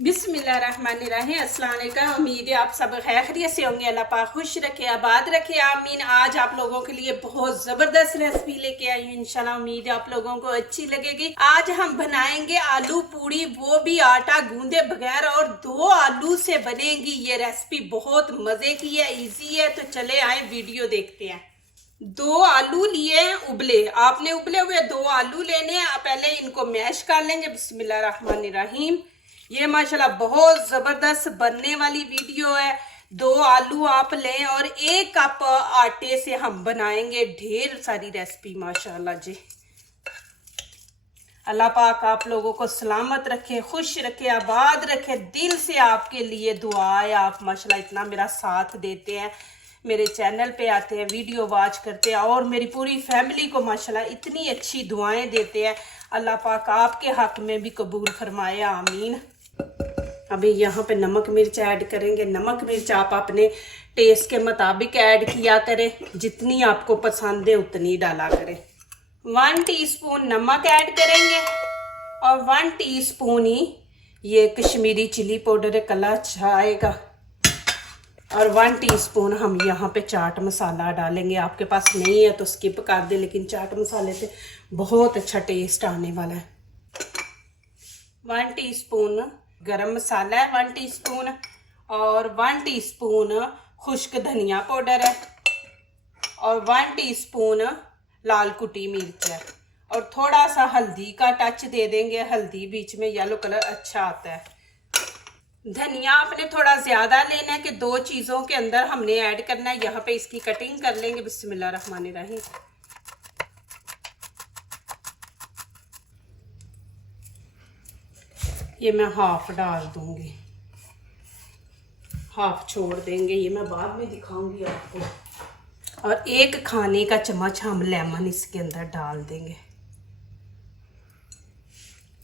बिस्मिल्लाहिर्रहमानिर्रहीम। अस्सलाम वालेकुम। उम्मीद है आप सब खैरियत से होंगे। अल्लाह पाक खुश रखे, आबाद रखे, आमीन। आज आप लोगों के लिए बहुत ज़बरदस्त रेसिपी लेके आई हूँ। इंशाल्लाह उम्मीद है आप लोगों को अच्छी लगेगी। आज हम बनाएंगे आलू पूड़ी, वो भी आटा गूंदे बगैर, और 2 आलू से बनेगी ये रेसिपी। बहुत मज़े की है, ईजी है। तो चले आए वीडियो देखते हैं। 2 आलू लिए हैं उबले, आपने उबले हुए 2 आलू लेने हैं। पहले इनको मैश कर लेंगे। बिस्मिल्लाहिर्रहमानिर्रहीम। ये माशाल्लाह बहुत ज़बरदस्त बनने वाली वीडियो है। 2 आलू आप लें और 1 कप आटे से हम बनाएंगे ढेर सारी रेसिपी माशाल्लाह जी। अल्लाह पाक आप लोगों को सलामत रखे, खुश रखे, आबाद रखे। दिल से आपके लिए दुआ है। आप माशाल्लाह इतना मेरा साथ देते हैं, मेरे चैनल पे आते हैं, वीडियो वॉच करते हैं, और मेरी पूरी फैमिली को माशाल्लाह इतनी अच्छी दुआएं देते हैं। अल्लाह पाक आपके हक में भी कबूल फरमाए, आमीन। अभी यहाँ पे नमक मिर्च ऐड करेंगे। नमक मिर्च आप अपने टेस्ट के मुताबिक ऐड किया करें, जितनी आपको पसंद है उतनी डाला करें। 1 टीस्पून नमक ऐड करेंगे और 1 टीस्पून ही ये कश्मीरी चिली पाउडर है, कलर अच्छा आएगा। और 1 टीस्पून हम यहाँ पे चाट मसाला डालेंगे। आपके पास नहीं है तो स्किप कर दे, लेकिन चाट मसाले से बहुत अच्छा टेस्ट आने वाला है। 1 टीस्पून गरम मसाला है, 1 टीस्पून, और 1 टीस्पून खुश्क धनिया पाउडर है, और 1 टीस्पून लाल कुटी मिर्च है, और थोड़ा सा हल्दी का टच दे देंगे। हल्दी बीच में येलो कलर अच्छा आता है। धनिया आपने थोड़ा ज़्यादा लेना है कि 2 चीज़ों के अंदर हमने ऐड करना है। यहाँ पे इसकी कटिंग कर लेंगे। बिस्मिल्लाहिर्रहमानिर्रहीम। ये मैं हाफ डाल दूंगी, हाफ छोड़ देंगे, ये मैं बाद में दिखाऊंगी आपको। और 1 खाने का चम्मच हम लेमन इसके अंदर डाल देंगे।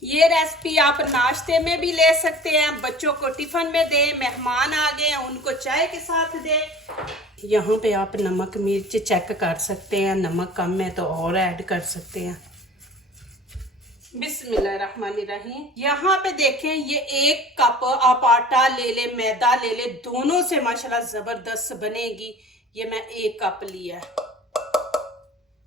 ये रेसिपी आप नाश्ते में भी ले सकते हैं, बच्चों को टिफ़िन में दें, मेहमान आ गए हैं उनको चाय के साथ दें। यहाँ पे आप नमक मिर्च चेक कर सकते हैं, नमक कम है तो और ऐड कर सकते हैं। बिस्मिल्लाहिर्रहमानिर्रहीम। यहाँ पे देखें, ये 1 कप आप आटा ले ले, मैदा ले ले, दोनों से माशाल्लाह ज़बरदस्त बनेगी। ये मैं 1 कप लिया है।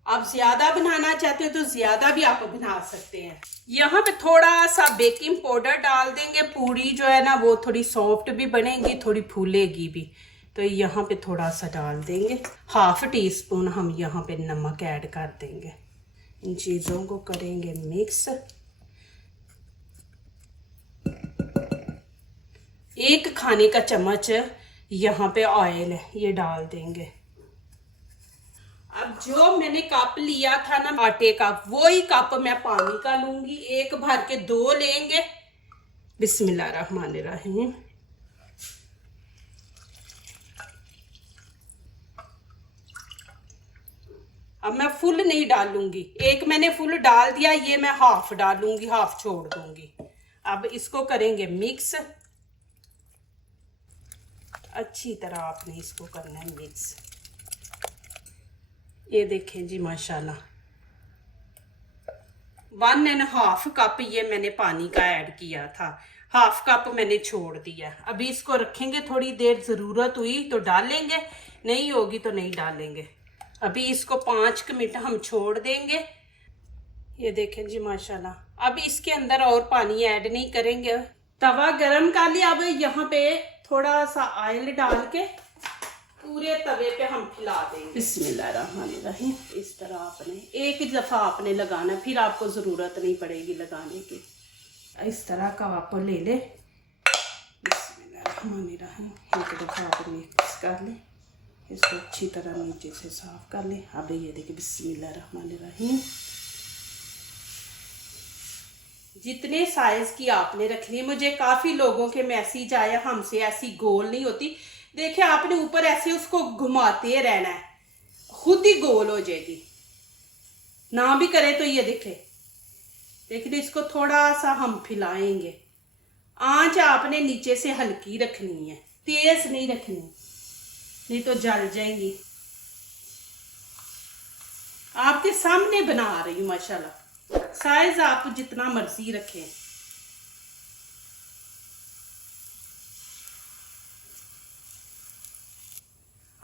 आप ज़्यादा बनाना चाहते हो तो ज़्यादा भी आप बना सकते हैं। यहाँ पे थोड़ा सा बेकिंग पाउडर डाल देंगे। पूड़ी जो है ना वो थोड़ी सॉफ्ट भी बनेगी, थोड़ी फूलेगी भी। तो यहाँ पे थोड़ा सा डाल देंगे। हाफ टीस्पून हम यहाँ पे नमक ऐड कर देंगे। इन चीज़ों को करेंगे मिक्स। 1 खाने का चम्मच यहाँ पे ऑयल है, ये डाल देंगे। अब जो मैंने कप लिया था ना आटे का, वो ही कप मैं पानी का लूंगी। 1 भर के 2 लेंगे। बिस्मिल्लाहिर्रहमानिर्रहीम। अब मैं फुल नहीं डालूंगी, 1 मैंने फुल डाल दिया, ये मैं हाफ डालूंगी, हाफ छोड़ दूंगी। अब इसको करेंगे मिक्स। अच्छी तरह आपने इसको करना है मिक्स। ये देखें जी माशाल्लाह 1.5 कप ये मैंने पानी का ऐड किया था, हाफ कप मैंने छोड़ दिया। अभी इसको रखेंगे थोड़ी देर, ज़रूरत हुई तो डालेंगे, नहीं होगी तो नहीं डालेंगे। अभी इसको 5 मिनट हम छोड़ देंगे। ये देखें जी माशाल्लाह। अब इसके अंदर और पानी ऐड नहीं करेंगे। तवा गरम कर लिया। अब यहाँ पे थोड़ा सा ऑयल डाल के पूरे तवे पे हम फैला देंगे। बिस्मिल्लाहिर्रहमानिर्रहीम। इस तरह आपने 1 दफ़ा आपने लगाना, फिर आपको ज़रूरत नहीं पड़ेगी लगाने की। इस तरह का आप ले ले। बिस्मिल्लाहिर्रहमानिर्रहीम। 1 दफ़ा आप मिक्स कर लें, इसको अच्छी तरह नीचे से साफ कर लें। अब ये देखिए बिस्मिल्लाहिर्रहमानिर्रहीम। जितने साइज़ की आपने रखनी है। मुझे काफ़ी लोगों के मैसेज आए, हमसे ऐसी गोल नहीं होती। देखिए आपने ऊपर ऐसे उसको घुमाते रहना है, खुद ही गोल हो जाएगी। ना भी करे तो ये देखिए इसको थोड़ा सा हम फैलाएंगे। आंच आपने नीचे से हल्की रखनी है, तेज नहीं रखनी, नहीं तो जल जाएंगी। आपके सामने बना रही हूँ माशाल्लाह। साइज आप जितना मर्जी रखें।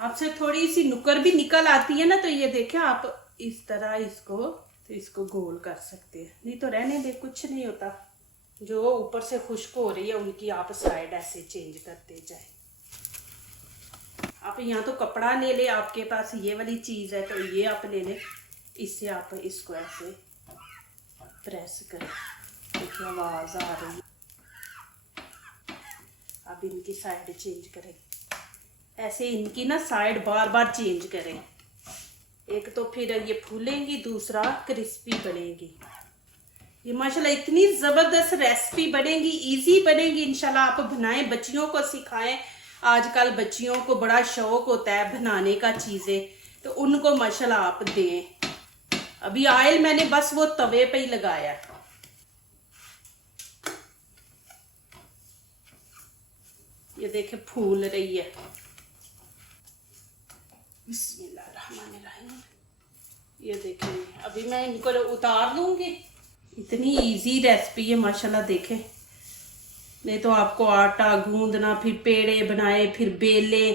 आपसे थोड़ी सी नुकर भी निकल आती है ना, तो ये देखें आप इस तरह इसको गोल कर सकते हैं, नहीं तो रहने दे, कुछ नहीं होता। जो ऊपर से खुश्क हो रही है उनकी आप साइड ऐसे चेंज करते जाए। आप यहाँ तो कपड़ा ले ले, आपके पास ये वाली चीज़ है तो ये आप ले लें, इससे आप इसको ऐसे प्रेस करें। देखिए आवाज़ आ रही है। अब इनकी साइड चेंज करें, ऐसे इनकी ना साइड बार बार चेंज करें। एक तो फिर ये फूलेंगी, दूसरा क्रिस्पी बनेगी। ये माशाल्लाह इतनी ज़बरदस्त रेसिपी बनेगी, इजी बनेगी इंशाल्लाह। आप बनाएं, बच्चियों को सिखाएं। आजकल बच्चियों को बड़ा शौक होता है बनाने का चीज़ें, तो उनको माशाल्लाह आप दें। अभी ऑयल मैंने बस वो तवे पे ही लगाया। ये देखे फूल रही है। बिस्मिल्लाहिर्रहमानिर्रहीम। ये देखें, अभी मैं इनको उतार लूँगी। इतनी इजी रेसिपी है माशाल्लाह। देखें, नहीं तो आपको आटा गूंदना, फिर पेड़े बनाए, फिर बेले,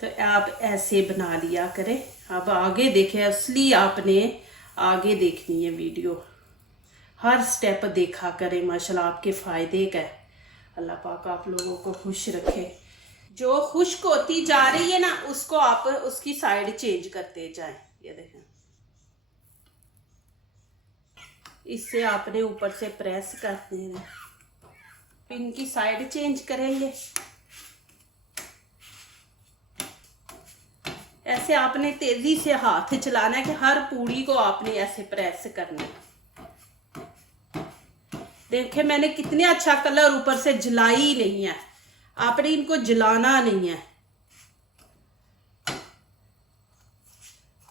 तो आप ऐसे बना लिया करें। अब आगे देखें, असली आपने आगे देखनी है वीडियो, हर स्टेप देखा करें माशाल्लाह, आपके फ़ायदे का है। अल्लाह पाक आप लोगों को खुश रखे। जो खुश्क होती जा रही है ना, उसको आप उसकी साइड चेंज करते जाएं। ये देखें, इससे आपने ऊपर से प्रेस करते हैं, इनकी साइड चेंज करेंगे। ऐसे आपने तेजी से हाथ चलाना है कि हर पूड़ी को आपने ऐसे प्रेस करना है। देखे मैंने कितने अच्छा कलर ऊपर से जलाई ही नहीं है, आपने इनको जलाना नहीं है।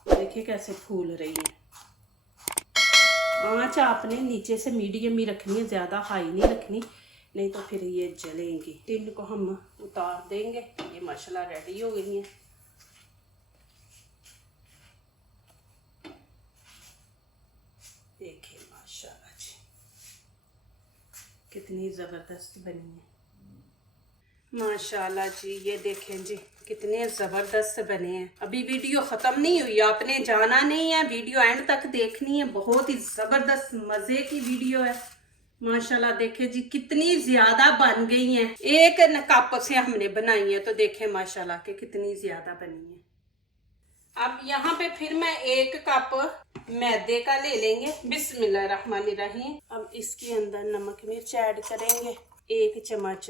देखिए कैसे फूल रही है। आँच आपने नीचे से मीडियम ही रखनी है, ज़्यादा हाई नहीं रखनी, नहीं तो फिर ये जलेंगी। इनको हम उतार देंगे। ये माशाल्लाह रेडी हो गई हैं। देखिए माशाल्लाह जी कितनी ज़बरदस्त बनी है। माशाल्लाह जी, ये देखें जी कितने ज़बरदस्त बने हैं। अभी वीडियो ख़त्म नहीं हुई, आपने जाना नहीं है, वीडियो एंड तक देखनी है। बहुत ही ज़बरदस्त मज़े की वीडियो है माशाल्लाह। देखे जी कितनी ज़्यादा बन गई हैं। एक कप से हमने बनाई है, तो देखें माशाल्लाह के कितनी ज़्यादा बनी है। अब यहाँ पे फिर मैं 1 कप मैदे का ले लेंगे। बिस्मिल्लाहिर्रहमानिर्रहीम। अब इसके अंदर नमक मिर्च ऐड करेंगे। 1 चम्मच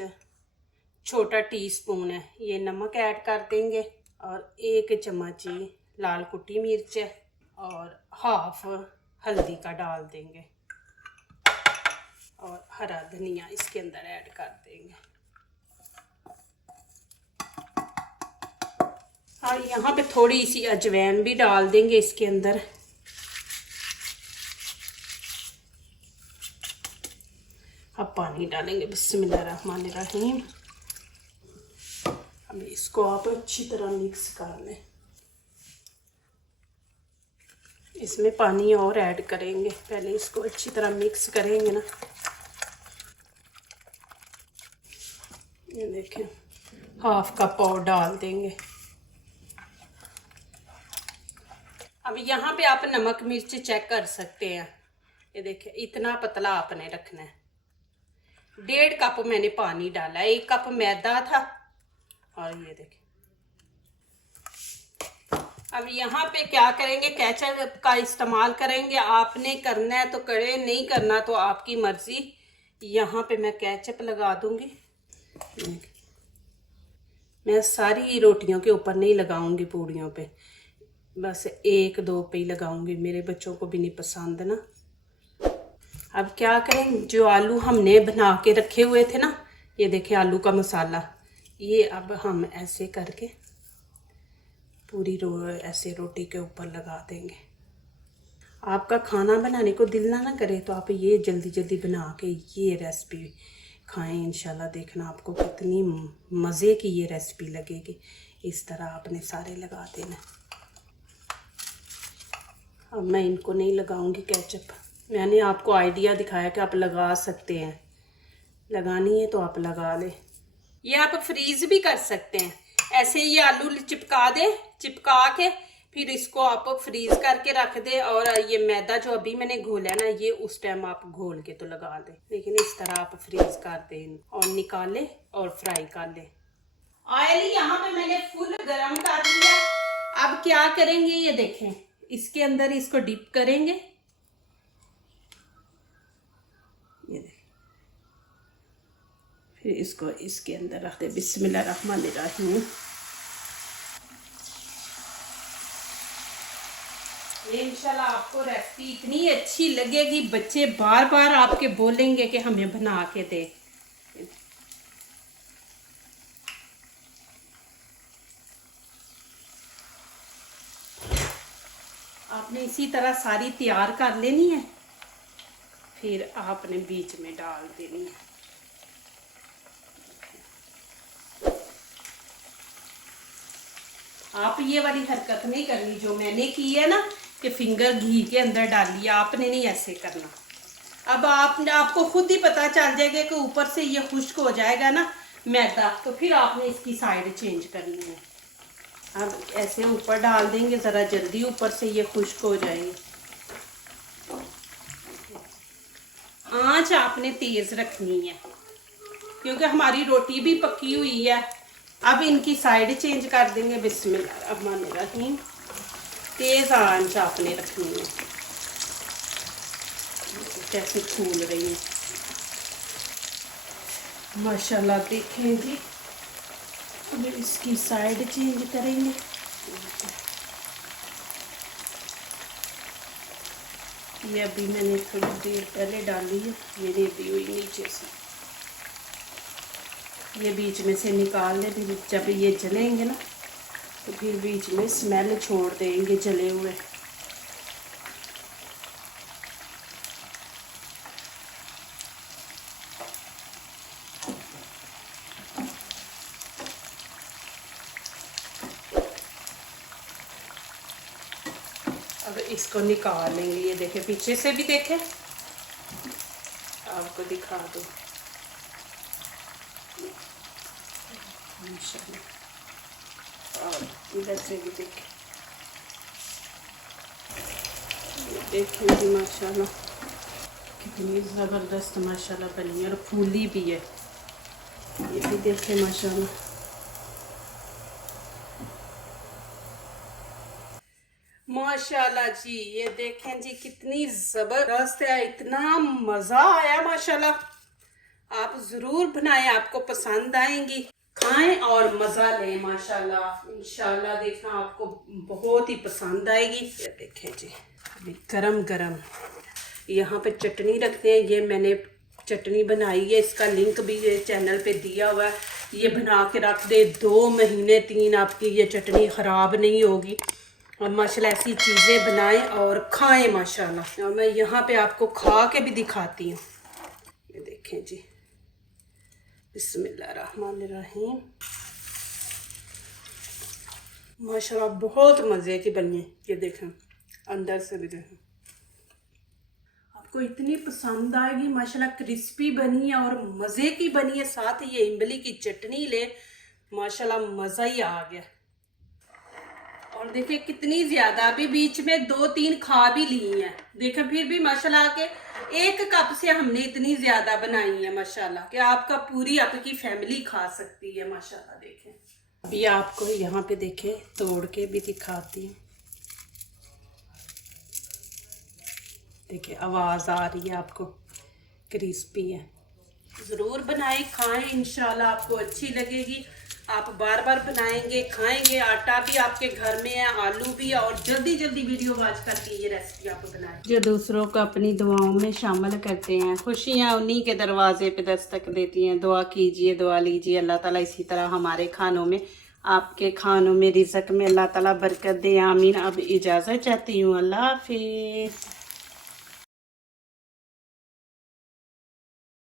छोटा टीस्पून है ये नमक ऐड कर देंगे, और 1 चम्मच ही लाल कुटी मिर्च है, और हाफ हल्दी का डाल देंगे, और हरा धनिया इसके अंदर ऐड कर देंगे। और यहाँ पे थोड़ी सी अजवाइन भी डाल देंगे इसके अंदर। अब पानी डालेंगे। बिस्मिल्लाहिर्रहमानिर्रहीम। अब इसको आप अच्छी तरह मिक्स कर लें। इसमें पानी और ऐड करेंगे, पहले इसको अच्छी तरह मिक्स करेंगे ना। ये देखें, हाफ कप और डाल देंगे। अब यहाँ पे आप नमक मिर्च चेक कर सकते हैं। ये देखें इतना पतला आपने रखना है। 1.5 कप मैंने पानी डाला, 1 कप मैदा था, और ये देखें। अब यहाँ पे क्या करेंगे, केचप का इस्तेमाल करेंगे। आपने करना है तो करें, नहीं करना तो आपकी मर्जी। यहाँ पे मैं केचप लगा दूंगी। मैं सारी रोटियों के ऊपर नहीं लगाऊंगी, पूड़ियों पे बस 1-2 पे ही लगाऊंगी। मेरे बच्चों को भी नहीं पसंद ना। अब क्या करें, जो आलू हमने बना के रखे हुए थे ना, ये देखिए आलू का मसाला, ये अब हम ऐसे करके पूरी ऐसे रोटी के ऊपर लगा देंगे। आपका खाना बनाने को दिल ना करे तो आप ये जल्दी जल्दी बना के ये रेसिपी खाएं। इंशाल्लाह देखना आपको कितनी मज़े की ये रेसिपी लगेगी। इस तरह आपने सारे लगा देना। अब मैं इनको नहीं लगाऊंगी केचप, मैंने आपको आइडिया दिखाया कि आप लगा सकते हैं। लगानी है तो आप लगा लें। ये आप फ्रीज़ भी कर सकते हैं, ऐसे ही आलू चिपका दे, चिपका के फिर इसको आप फ्रीज करके रख दे। और ये मैदा जो अभी मैंने घोला है ना, ये उस टाइम आप घोल के तो लगा दे, लेकिन इस तरह आप फ्रीज कर दे और निकाले और फ्राई कर ले। ऑयल यहाँ पे मैंने फुल गरम कर दिया। अब क्या करेंगे, ये देखें, इसके अंदर इसको डिप करेंगे। ये देखें, फिर इसको इसके अंदर रख दे। बिस्मिल्लाहिर्रहमानिर्रहीम। इंशाल्लाह आपको रेसिपी इतनी अच्छी लगेगी, बच्चे बार बार आपके बोलेंगे कि हमें बना के दे। आपने इसी तरह सारी तैयार कर लेनी है, फिर आपने बीच में डाल देनी है। आप ये वाली हरकत नहीं करनी जो मैंने की है ना, कि फिंगर घी के अंदर डालिए, आपने नहीं ऐसे करना। अब आपको खुद ही पता चल जाएगा कि ऊपर से ये खुश्क हो जाएगा ना मैदा, तो फिर आपने इसकी साइड चेंज करनी है। अब ऐसे ऊपर डाल देंगे, ज़रा जल्दी ऊपर से ये खुश्क हो जाएगी। आंच आपने तेज़ रखनी है क्योंकि हमारी रोटी भी पकी हुई है। अब इनकी साइड चेंज कर देंगे। बिस्मिल्लाहिर्रहमानिर्रहीम। तेज़ आंच आपने रखनी है। कैसे फूल रही है माशाल्लाह, देखें जी। अब इसकी साइड चेंज करेंगे। ये अभी मैंने थोड़ी देर पहले डाली है, ये रेडी हुई नीचे से। ये बीच में से निकाल लें, फिर जब ये जलेंगे ना तो फिर बीच में स्मेल छोड़ देंगे जले हुए। अब इसको निकाल लेंगे। ये देखें, पीछे से भी देखें, आपको दिखा दूँ। और इधर से भी देखिए जी, माशाल्लाह कितनी ज़बरदस्त माशाल्लाह बनी है और फूली भी है। ये भी देखें माशाल्लाह। माशाल्लाह जी, ये देखें जी कितनी ज़बरदस्त है, इतना मज़ा आया माशाल्लाह। आप ज़रूर बनाएं, आपको पसंद आएंगी। खाएं और मज़ा लें माशाल्लाह। इंशाल्लाह देखना आपको बहुत ही पसंद आएगी। ये देखें जी, अभी गरम गरम। यहाँ पे चटनी रखते हैं। ये मैंने चटनी बनाई है, इसका लिंक भी ये चैनल पे दिया हुआ है। ये बना के रख दे 2 महीने 3, आपकी ये चटनी ख़राब नहीं होगी। और माशाल्लाह ऐसी चीज़ें बनाएं और खाएं माशाल्लाह। और मैं यहाँ पे आपको खा के भी दिखाती हूँ। ये देखें जी, बिस्मिल्लाहिर्रहमानिर्रहीम। माशाल्लाह बहुत मज़े की बनी है। ये देखें, अंदर से भी देखें, आपको इतनी पसंद आएगी माशाल्लाह। क्रिस्पी बनी है और मज़े की बनी है। साथ ही ये इमली की चटनी ले, माशाल्लाह मज़ा ही आ गया। और देखिए कितनी ज़्यादा, अभी बीच में 2-3 खा भी ली हैं। देखें फिर भी माशाल्लाह के 1 कप से हमने इतनी ज़्यादा बनाई है माशाल्लाह कि आपका पूरी आपकी फैमिली खा सकती है माशाल्लाह। देखें, अभी आपको यहाँ पे देखें तोड़ के भी दिखाती हूँ। देखिए आवाज़ आ रही है आपको, क्रिस्पी है। ज़रूर बनाएं, खाएं, इंशाल्लाह आपको अच्छी लगेगी। आप बार बार बनाएंगे, खाएंगे। आटा भी आपके घर में है, आलू भी है, और जल्दी जल्दी वीडियो वॉच करके ये रेसिपी आप बनाएं। जो दूसरों को अपनी दुआओं में शामिल करते हैं, खुशियाँ उन्हीं के दरवाजे पे दस्तक देती हैं। दुआ कीजिए, दुआ लीजिए, अल्लाह ताला इसी तरह हमारे खानों में, आपके खानों में, रिज़्क़ में अल्लाह ताला बरकत दे। आमीन। अब इजाज़त चाहती हूँ, अल्लाह हाफिज़।